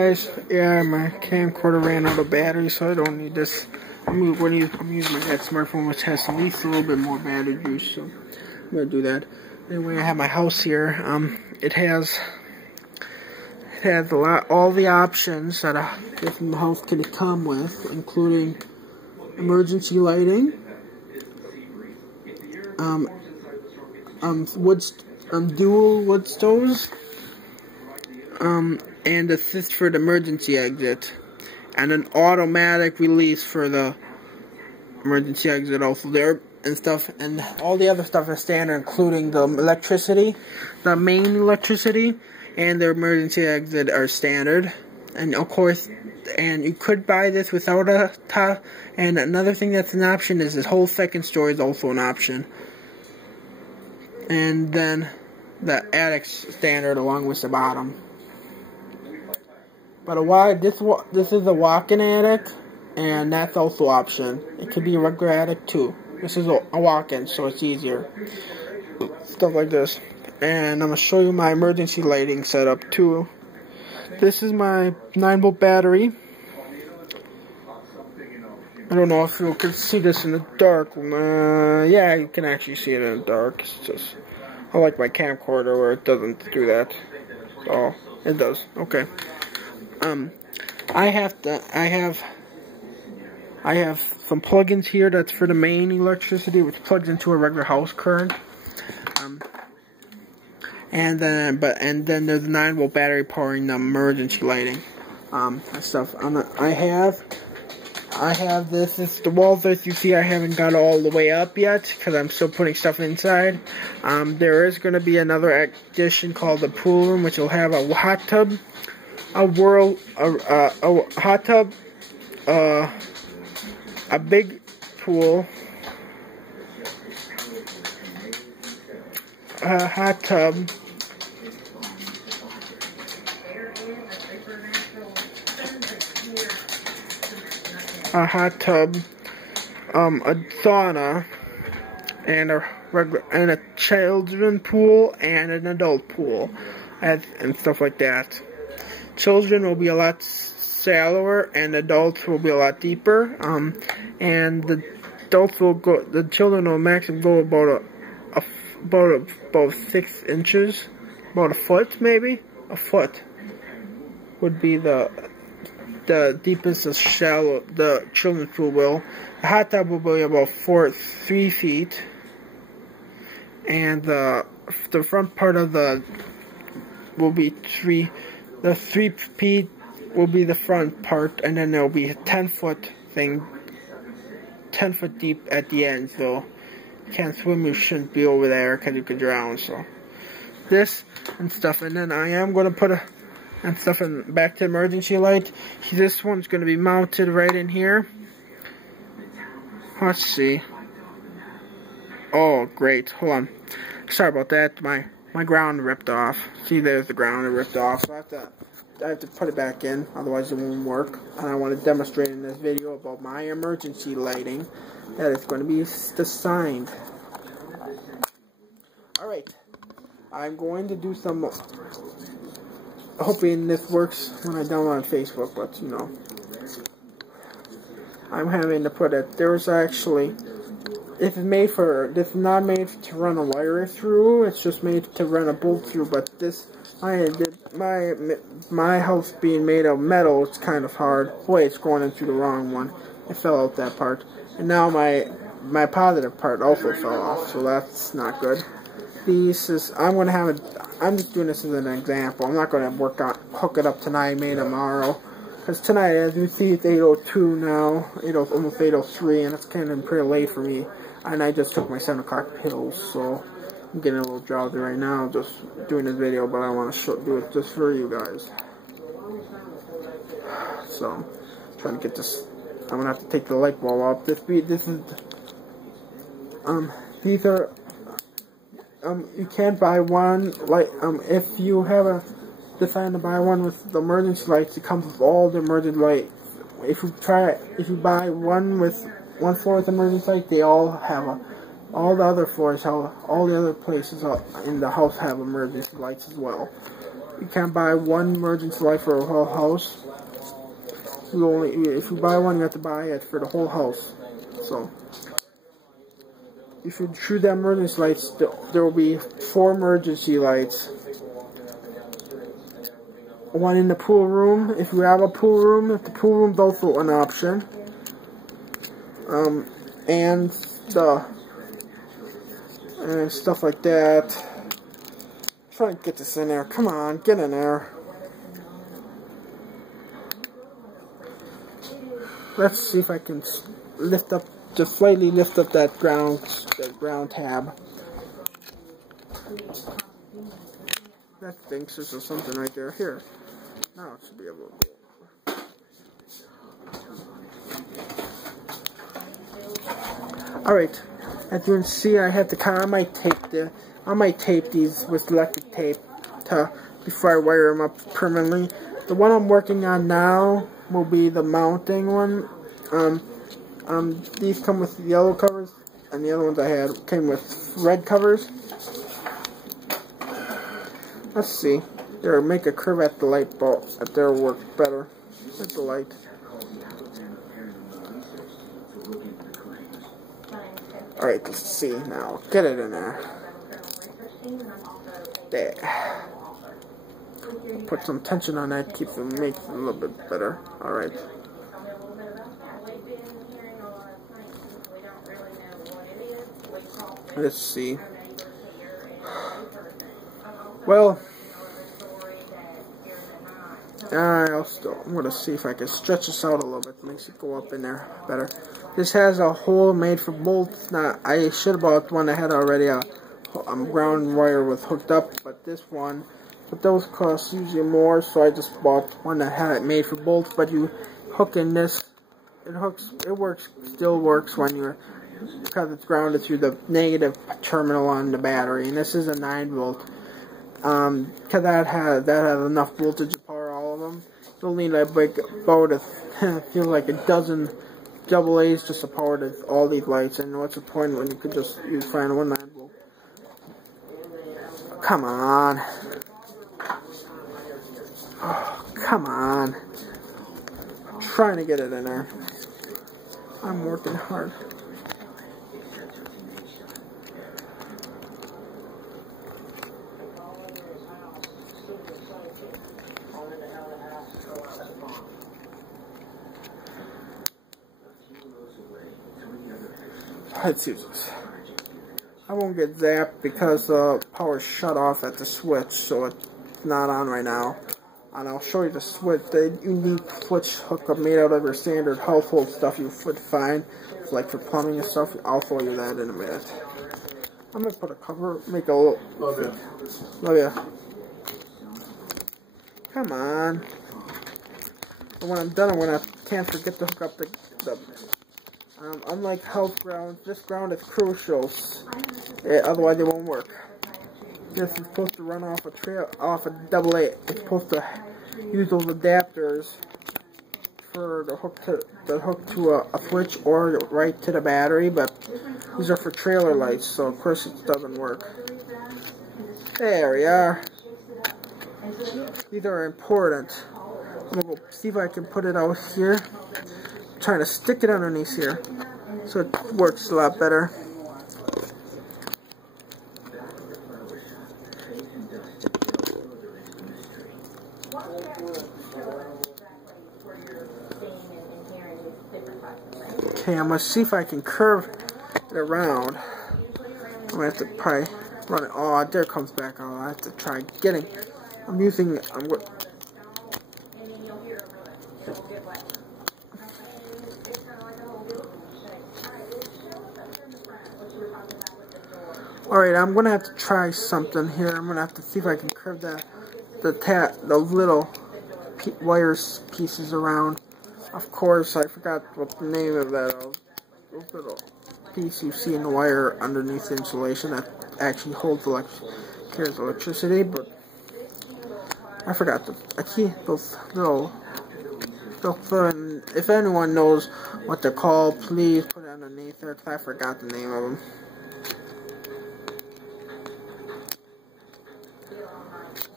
Guys, yeah, my camcorder ran out of battery, so I don't need this. I'm using my dad's smartphone, which has at least a little bit more battery juice, so I'm gonna do that. Anyway, I have my house here. It has all the options that a different house can come with, including emergency lighting, dual wood stoves, and assist for the emergency exit, and an automatic release for the emergency exit also there and stuff, and all the other stuff is standard, including the electricity, the main electricity, and the emergency exit are standard. And of course, and you could buy this without a top. And another thing that's an option is this whole second story is also an option. And then the attic's standard along with the bottom. But this is a walk-in attic, and that's also option. It could be a regular attic too. This is a walk-in, so it's easier. Stuff like this. And I'm going to show you my emergency lighting setup too. This is my 9-volt battery. I don't know if you can see this in the dark. Yeah, you can actually see it in the dark. It's just, I like my camcorder where it doesn't do that. Oh, it does. Okay. I have some plugins here that's for the main electricity, which plugs into a regular house current. And then there's a 9-volt battery powering the emergency lighting, and stuff. I have this. It's the walls that you see. I haven't got all the way up yet because I'm still putting stuff inside. There is going to be another addition called the pool room, which will have a hot tub, a big pool, a hot tub, a sauna, and a children pool and an adult pool, and stuff like that. Children will be a lot shallower, and adults will be a lot deeper. And the children will maximum go about 6 inches, about a foot maybe. A foot would be the deepest the children's pool will. The hot tub will be about 3 feet, and the front part of will be 3. The 3 feet will be the front part, and then there will be a 10-foot thing, 10 foot deep at the end. So you can't swim, you shouldn't be over there because you could drown. So this and stuff, and then I am going to put back to emergency light. This one's going to be mounted right in here. Let's see. Oh, great. Hold on. Sorry about that. My ground ripped off. See, there's the ground it ripped off. So I have to put it back in, otherwise it won't work. And I want to demonstrate in this video about my emergency lighting that is going to be designed. Alright. I'm going to do some, hoping this works when I download on Facebook, but you know. I'm having to put it, there's actually, this is not made to run a wire through, it's just made to run a bolt through, but this, my house being made of metal, it's kind of hard. Wait, it's going into the wrong one. It fell out that part. And now my positive part also fell off, so that's not good. I'm just doing this as an example. I'm not going to hook it up tonight, maybe tomorrow. Because tonight, as you see, it's 8:02 now, almost 8:03, and it's kind of pretty late for me. And I just took my 7 o'clock pills, so I'm getting a little drowsy right now, just doing this video, but I want to do it just for you guys. So, I'm trying to get this. I'm gonna have to take the light bulb off. These are. You can't buy one if you have decided to buy one with the emergency lights, it comes with all the emergency lights. If you buy one with 1/4 emergency light, they all have all the other floors, all the other places in the house have emergency lights as well. You can't buy one emergency light for a whole house. If you buy one, you have to buy it for the whole house. So, if you choose the emergency lights, there will be 4 emergency lights. One in the pool room, if you have a pool room. If the pool room's also an option. And stuff like that. Try to get this in there. Come on, get in there. Let's see if I can just slightly lift up that ground tab. That thinks there's something right there. Here. Now it should be able to go. Alright. As you can see, I have to I might tape these with electric tape before I wire them up permanently. The one I'm working on now will be the mounting one. These come with yellow covers, and the other ones I had came with red covers. Let's see. There, make a curve at the light bulb. At there will work better at the light. Alright, let's see now. Get it in there. There. Put some tension on that, keeps it, makes it a little bit better. Alright. Let's see. Well, I'm gonna see if I can stretch this out a little bit. Makes it go up in there better. This has a hole made for bolts. Now, I should have bought one that had already a ground wire was hooked up, but those cost usually more, so I just bought one that had it made for bolts. But you hook in this, still works when you're, because it's grounded through the negative terminal on the battery, and this is a 9-volt. Because that has enough voltage to power all of them. You'll need about feel like a dozen double A's just to power all these lights. And what's the point when you could just find one 9-volt? Come on. Oh, come on. I'm trying to get it in there. I'm working hard. Let's see this. I won't get zapped because the power shut off at the switch, so it's not on right now. And I'll show you the switch, the unique switch hookup made out of your standard household stuff you would find, like for plumbing and stuff. I'll show you that in a minute. I'm gonna put a cover, make a little. Love ya. Love ya. Come on. But when I'm done, can't forget to hook up the unlike house ground, this ground is crucial. Otherwise, it won't work. This is supposed to run off a double A. It's supposed to use those adapters for the hook to a switch or right to the battery, but these are for trailer lights, so of course it doesn't work. There we are. These are important. I'm gonna go see if I can put it out here. I'm trying to stick it underneath here so it works a lot better. Okay, I'm gonna see if I can curve it around. I'm gonna have to probably run it. Oh, there it comes back. Oh, I have to try getting. Alright, I'm gonna have to try something here. I'm gonna have to see if I can curve the little wires pieces around. Of course, I forgot what the name of that little piece you see in the wire underneath the insulation that actually holds carries electricity, but I forgot those little. If anyone knows what they're called, please put it underneath there, because I forgot the name of them.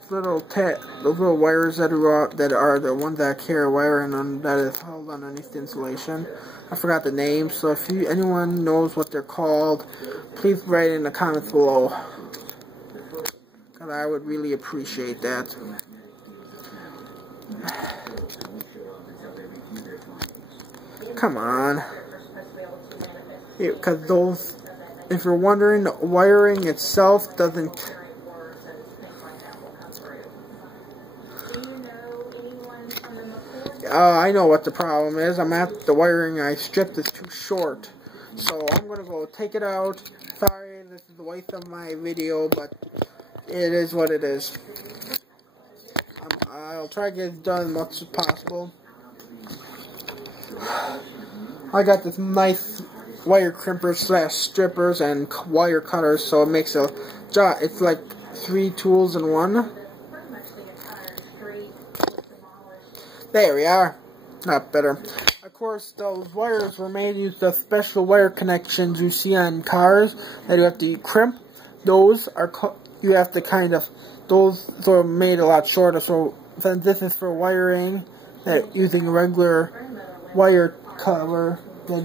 those little wires that are the ones that carry wire and that is held underneath the insulation. I forgot the name, so if anyone knows what they're called, please write in the comments below, because I would really appreciate that. Come on. Because those, if you're wondering, the wiring itself doesn't. I know what the problem is. The wiring I stripped is too short. So I'm going to go take it out. Sorry, this is the waste of my video, but it is what it is. I'll try to get it done as much as possible. I got this nice wire crimpers / strippers and wire cutters, so it makes a job. It's like 3 tools in one. There we are. Not better. Of course, those wires were made use the special wire connections you see on cars that you have to crimp. Those are you have to kind of, those are made a lot shorter. So this is for wiring that using a regular wire cover that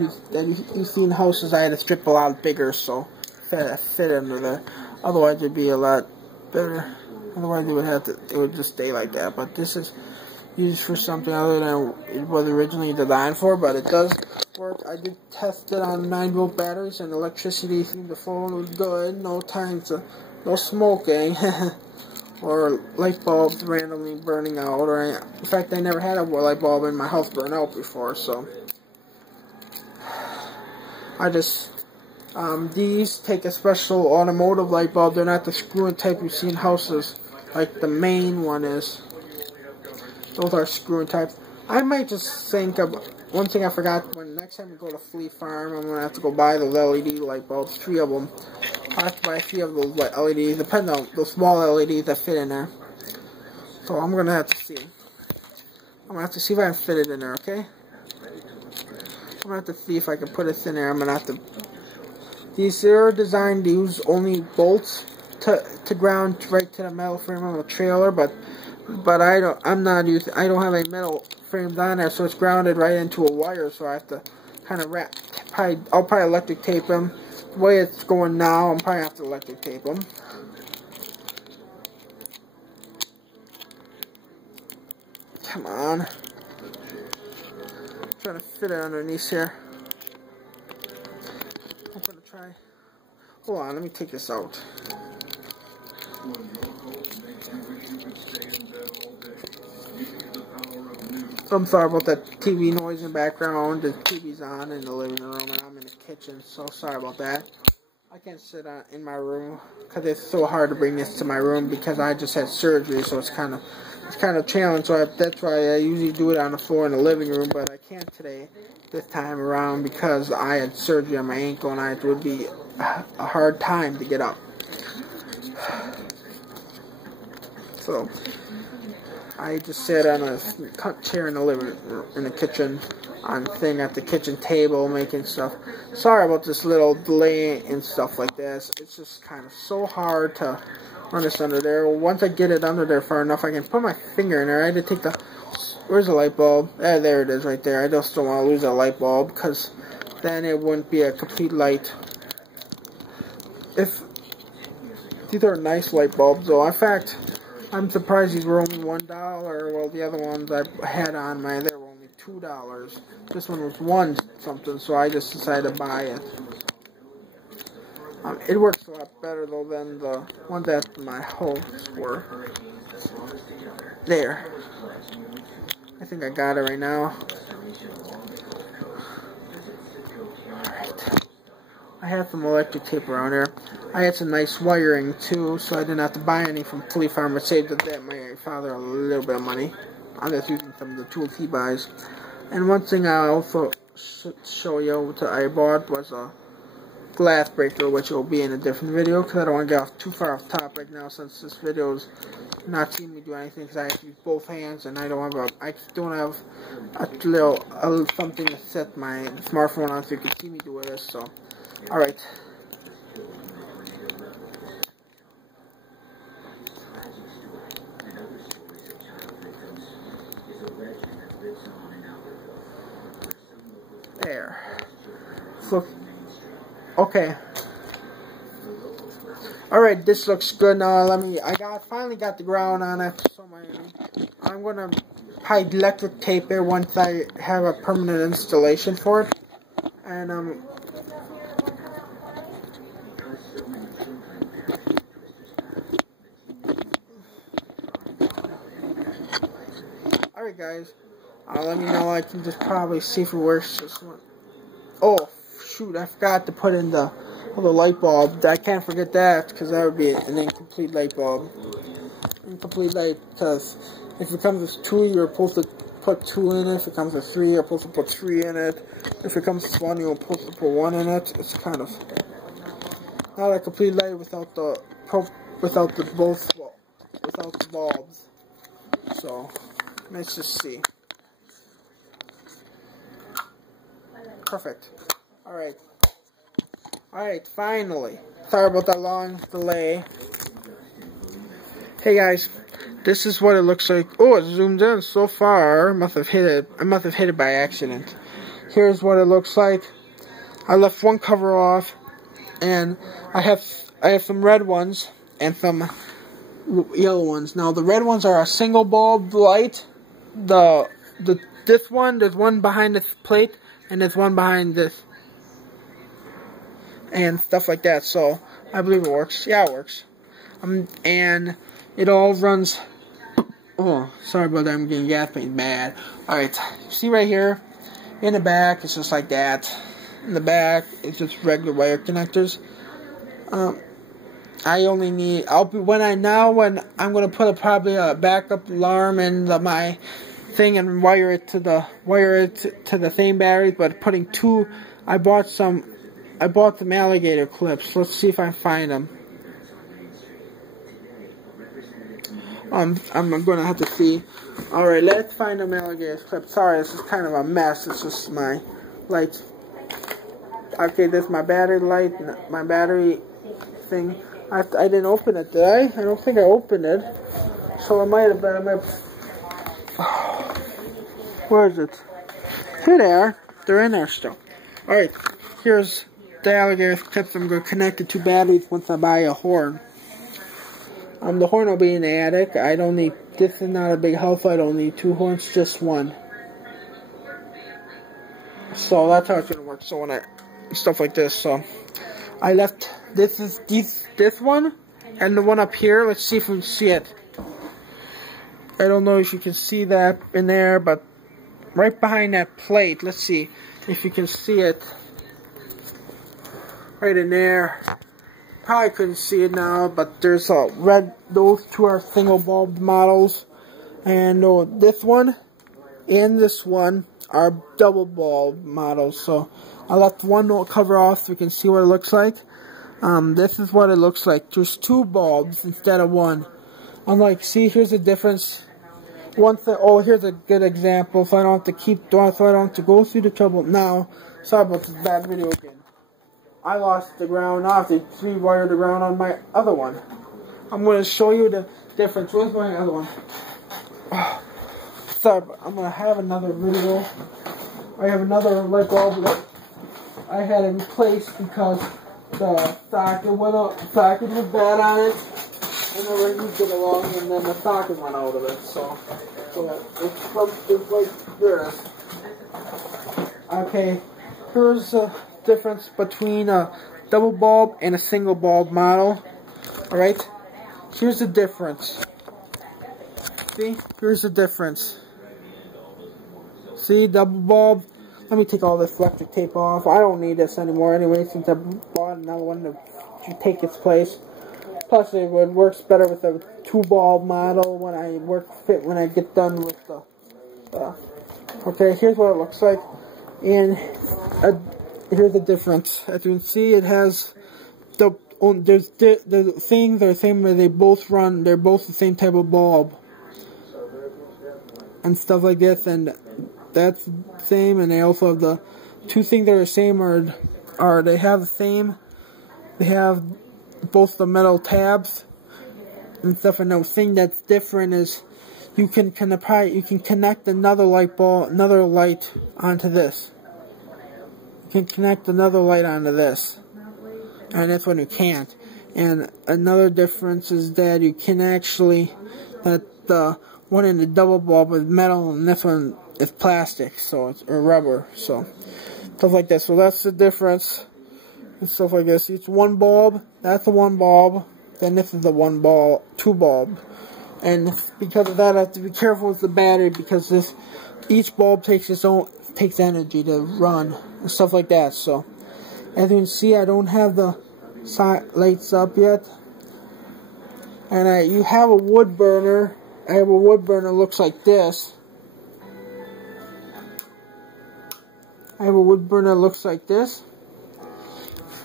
you see in houses. I had to strip a lot bigger so fit under there. Otherwise, it'd be a lot better. Otherwise, it would just stay like that. But this is used for something other than it was originally designed for, but it does work. I did test it on 9-volt batteries, and electricity seemed to flow good. No smoking, or light bulbs randomly burning out. Or in fact, I never had a light bulb in my house burn out before. So I just these take a special automotive light bulb. They're not the screw-in type you see in houses like the main one is. Those are screw-in types. I might just think of one thing I forgot. When next time we go to Flea Farm, I'm gonna have to go buy those LED light bulbs, 3 of them. I have to buy 3 of those LEDs, depending on those small LEDs that fit in there. So I'm gonna have to see. I'm gonna have to see if I can fit it in there. Okay. I'm gonna have to see if I can put it in there. I'm gonna have to. These are designed to use only bolts to ground right to the metal frame of a trailer, but I don't have any metal frames on there, so it's grounded right into a wire. So I have to kind of I'll probably electric tape them. The way it's going now, I'm probably have to electric tape them. Come on, I'm trying to fit it underneath here. I'm gonna try. Hold on, let me take this out. So I'm sorry about that TV noise in the background. The TV's on in the living room and I'm in the kitchen, so sorry about that. I can't sit in my room because it's so hard to bring this to my room because I just had surgery, so it's kind of a challenge. So that's why I usually do it on the floor in the living room, but I can't this time around because I had surgery on my ankle and it would be a hard time to get up. So I just sat on a chair in the kitchen, at the kitchen table, making stuff. Sorry about this little delay and stuff like this. It's just kind of so hard to run this under there. Once I get it under there far enough, I can put my finger in there. I had to take where's the light bulb? There it is right there. I just don't want to lose a light bulb because then it wouldn't be a complete light. These are nice light bulbs though. In fact, I'm surprised these were only $1. Well, the other ones I had on there were only $2. This one was $1 something, so I just decided to buy it. It works a lot better though than the ones at my house were. There. I think I got it right now. Alright. I have some electric tape around here. I had some nice wiring too, so I didn't have to buy any from Flea Farm. It saved my father a little bit of money. I'm just using some of the tools he buys. And one thing I also show you that I bought was a glass breaker, which will be in a different video because I don't want to get too far off topic now since this video is not seeing me do anything because I have to use both hands and I don't have a little something to set my smartphone on so you can see me do this. So, alright. There. So, okay. Alright, this looks good now. Finally got the ground on it. So I'm gonna probably electric tape it once I have a permanent installation for it. And alright guys, let me know. I can just probably see if it works. This one. Oh shoot, I forgot to put in the light bulb. I can't forget that, because that would be an incomplete light bulb. Incomplete light, because if it comes with 2, you're supposed to put 2 in it. If it comes with 3, you're supposed to put 3 in it. If it comes with 1, you're supposed to put 1 in it. It's kind of not a complete light without the bulbs. So let's just see. Perfect. Alright, finally. Sorry about that long delay. Hey guys, this is what it looks like. Oh, it zoomed in so far. I must have hit it by accident. Here's what it looks like. I left one cover off, and I have some red ones and some yellow ones. Now the red ones are a single bulb light. There's one behind this plate, and there's one behind this, and stuff like that. So I believe it works. Yeah, it works. And it all runs. Oh, sorry about that. I'm getting gas pain bad. Alright, see right here, in the back, it's just like that. In the back, it's just regular wire connectors. I only need. When I'm gonna put probably a backup alarm in my thing and wire it to the same batteries. But putting 2, I bought some alligator clips. Let's see if I find them. I'm gonna have to see. Alright, let's find them alligator clips. Sorry, this is kind of a mess. It's just my light. Okay, this is my battery light, my battery thing. I didn't open it, did I? I don't think I opened it. So it might have been. Where is it? Here they are. They're in there still. Alright, here's the alligator clips. I'm going to connect the 2 batteries once I buy a horn. The horn will be in the attic. I don't need. This is not a big house. So I don't need 2 horns, just 1. So that's how it's going to work. So when stuff like this. So I left this one and the one up here. Let's see if we can see it. I don't know if you can see that in there, but right behind that plate, let's see if you can see it. Right in there. Probably couldn't see it now, but there's a red. Those 2 are single bulb models, and this one and this one are double bulb models. So I left one cover off so you can see what it looks like. This is what it looks like. There's 2 bulbs instead of 1. Unlike, see, here's the difference. Here's a good example, so I don't have to go through the trouble now. Sorry about this bad video again. I lost the ground. Now I have to rewire the ground on my other one. I'm going to show you the difference. Where's my other one? Sorry, but I'm going to have another video. I have another light bulb that I had in place because the socket went out. The socket was bad on it. I never used it along, and then the socket went out of it. So it's like this. Okay, here's the difference between a double bulb and a single bulb model. Alright, here's the difference. See, here's the difference. See, double bulb. Let me take all this electric tape off. I don't need this anymore anyway, since I bought another one to take its place. Plus, it works better with a 2 bulb model when I get done with the. Okay, here's what it looks like, and here's the difference. As you can see, it has the things are the same. They're both the same type of bulb and stuff like this, and that's the same. And they also have the 2 things that are the same are they have the same. They have both the metal tabs and stuff, and the thing that's different is you can connect another light onto this. you can connect another light onto this. And this one you can't. And another difference is that you can actually, that the one in the double bulb is metal and this one is plastic, so it's or rubber, so stuff like that. So that's the difference and stuff like this. It's one bulb, that's the one bulb, then this is the one bulb, two bulb. And because of that, I have to be careful with the battery because each bulb takes energy to run and stuff like that. So as you can see, I don't have the side lights up yet. And you have a wood burner. I have a wood burner looks like this. I have a wood burner looks like this.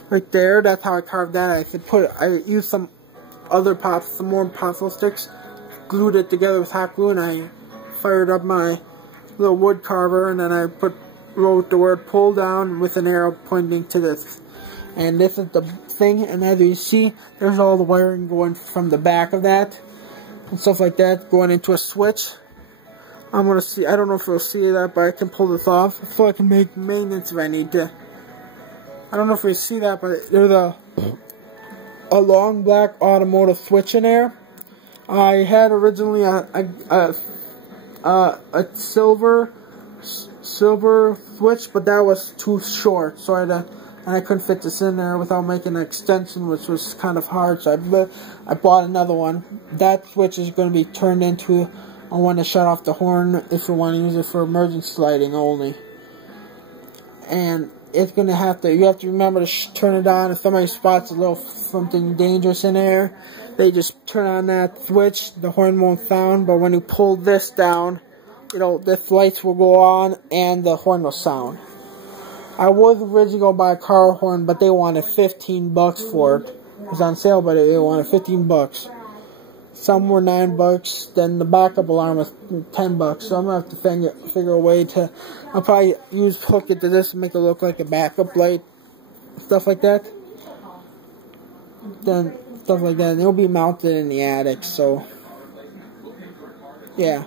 Right there. That's how I carved that. I used some more popsicle sticks, glued it together with hot glue, and I fired up my little wood carver, and then I wrote the word pull down with an arrow pointing to this. And this is the thing, and as you see, there's all the wiring going from the back of that and stuff like that, going into a switch. I'm gonna see, I don't know if you'll see that, but I can pull this off so I can make maintenance if I need to. I don't know if you see that, but there's a long black automotive switch in there. I had originally a silver switch, but that was too short, so I couldn't fit this in there without making an extension, which was kind of hard, so I bought another one. That switch is going to be turned into a one to shut off the horn if you want to use it for emergency lighting only. And it's going to have to, you have to remember to turn it on if somebody spots something dangerous in there. They just turn on that switch, the horn won't sound, but when you pull this down, this lights will go on and the horn will sound. I was originally going to buy a car horn, but they wanted $15 for it. It was on sale, but they wanted $15. Some were $9, then the backup alarm was $10. So I'm going to have to figure a way to, I'll probably hook it to this and make it look like a backup light. Stuff like that. Then, stuff like that. And it'll be mounted in the attic, so, yeah.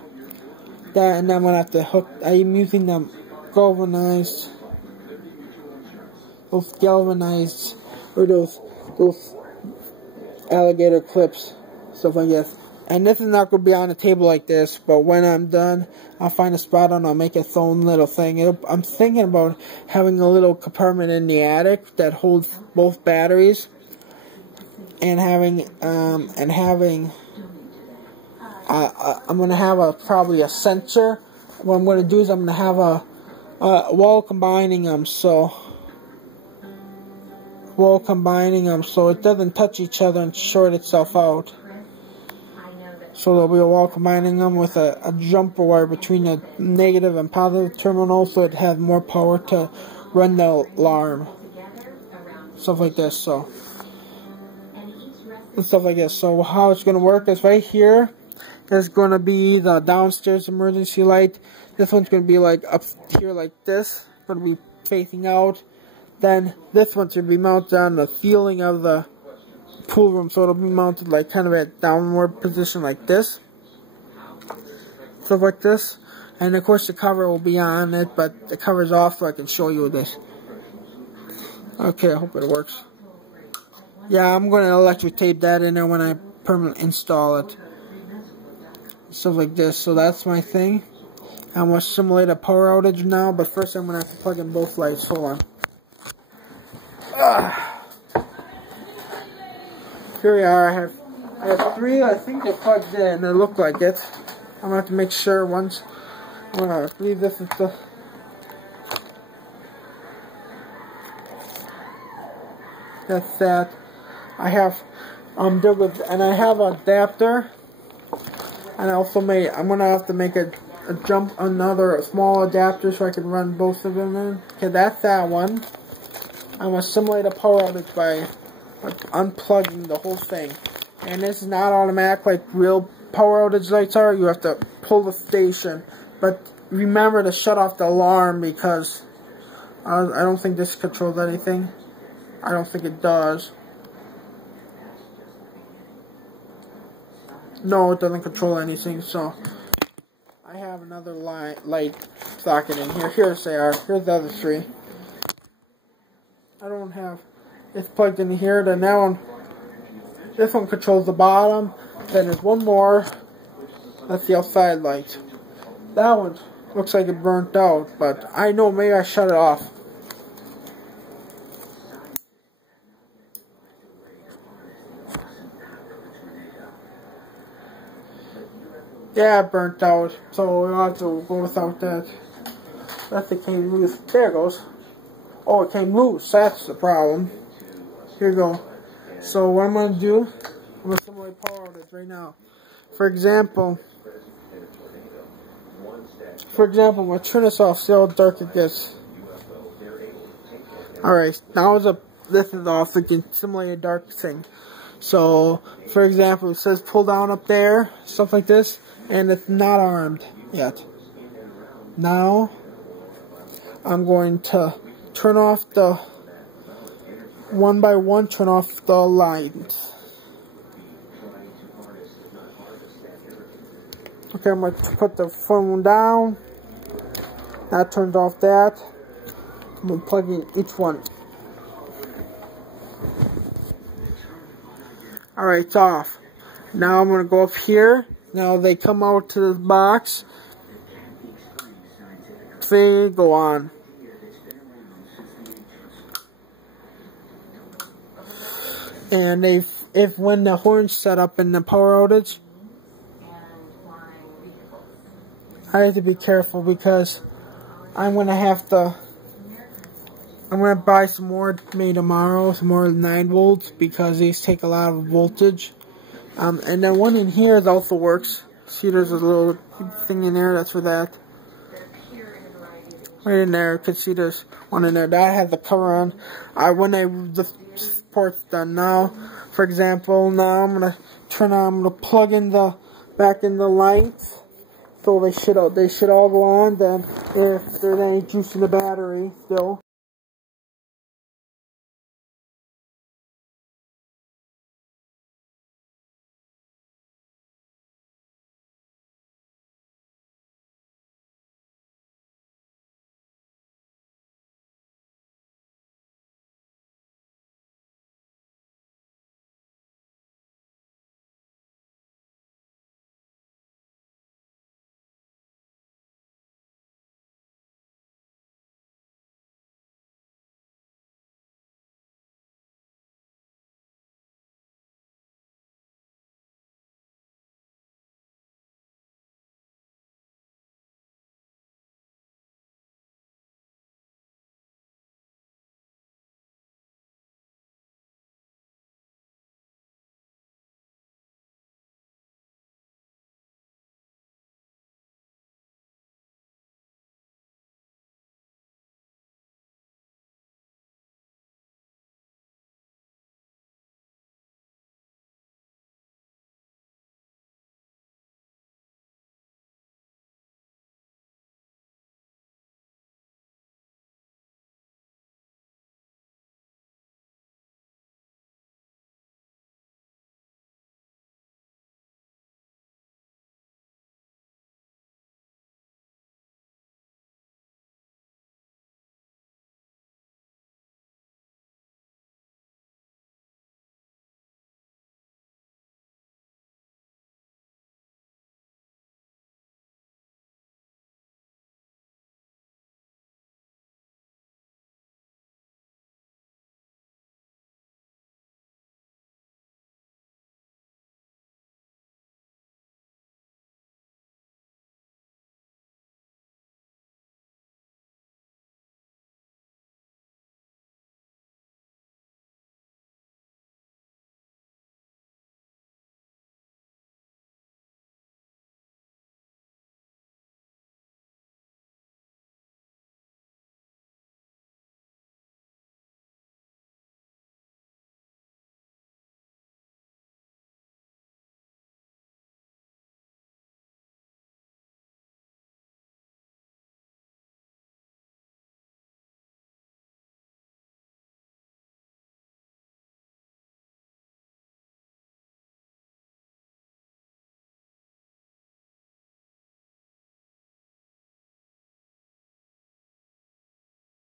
That, and then I'm going to have to hook, I'm using them galvanized, or those alligator clips, stuff like this. And this is not going to be on a table like this, but when I'm done, I'll find a spot and I'll make its own little thing. I'm thinking about having a little compartment in the attic that holds both batteries, and I'm going to have probably a sensor. What I'm going to do is I'm going to have a wall combining them, so it doesn't touch each other and short itself out. So there'll be a wall combining them with a jumper wire between the negative and positive terminal, so it has more power to run the alarm. Stuff like this, so. And stuff like this. So how it's going to work is right here. There's going to be the downstairs emergency light. This one's going to be like up here like this. It's going to be facing out. Then this one's going to be mounted on the ceiling of the pool room. So it'll be mounted like kind of at downward position like this. Stuff like this. And of course the cover will be on it, but the cover's off so I can show you this. Okay, I hope it works. Yeah, I'm going to electric tape that in there when I permanently install it. Stuff like this. So that's my thing. I'm going to simulate a power outage now, but first I'm going to have to plug in both lights. Hold on. Here we are. I have three. I think they're plugged in. They look like it. I'm going to have to make sure once. I'm going to leave this and stuff. That's that. I have and I have an adapter. And I also I'm going to have to make another small adapter so I can run both of them in. Okay, that's that one. I'm going to simulate a power outage by unplugging the whole thing. And this is not automatic like real power outage lights are. You have to pull the station. But remember to shut off the alarm because I don't think this controls anything. I don't think it does. No, it doesn't control anything, so I have another light socket in here. Here's they are. Here's the other three. I don't have it's plugged in here. Then that one, this one controls the bottom. Then there's one more. That's the outside light. That one looks like it burnt out, but I know maybe I shut it off. Yeah, it burnt out, so we'll have to go without that. That thing came loose. There it goes. Oh, it came loose. That's the problem. Here you go. So what I'm going to do, I'm going to simulate power outage right now. For example, I'm going to turn this off, see how dark it gets. Alright, now this is off, so you can simulate a dark thing. So, for example, it says pull down up there, stuff like this, and it's not armed yet. Now, I'm going to turn off the, one by one, turn off the lights. Okay, I'm going to put the phone down. That turns off that. I'm going to plug in each one. Alright, it's off. Now I'm going to go up here. Now they come out to this box. They go on. And if when the horn's set up in the power outage, I have to be careful because I'm going to buy some more maybe tomorrow, some more 9 volts because these take a lot of voltage. And then one in here also works. See, there's a little thing in there, that's for that. Right in there, you can see there's one in there. That has the cover on. The port's done now. For example, now I'm going to plug in back in the lights. So they should all go on. Then if there's any juice in the battery still.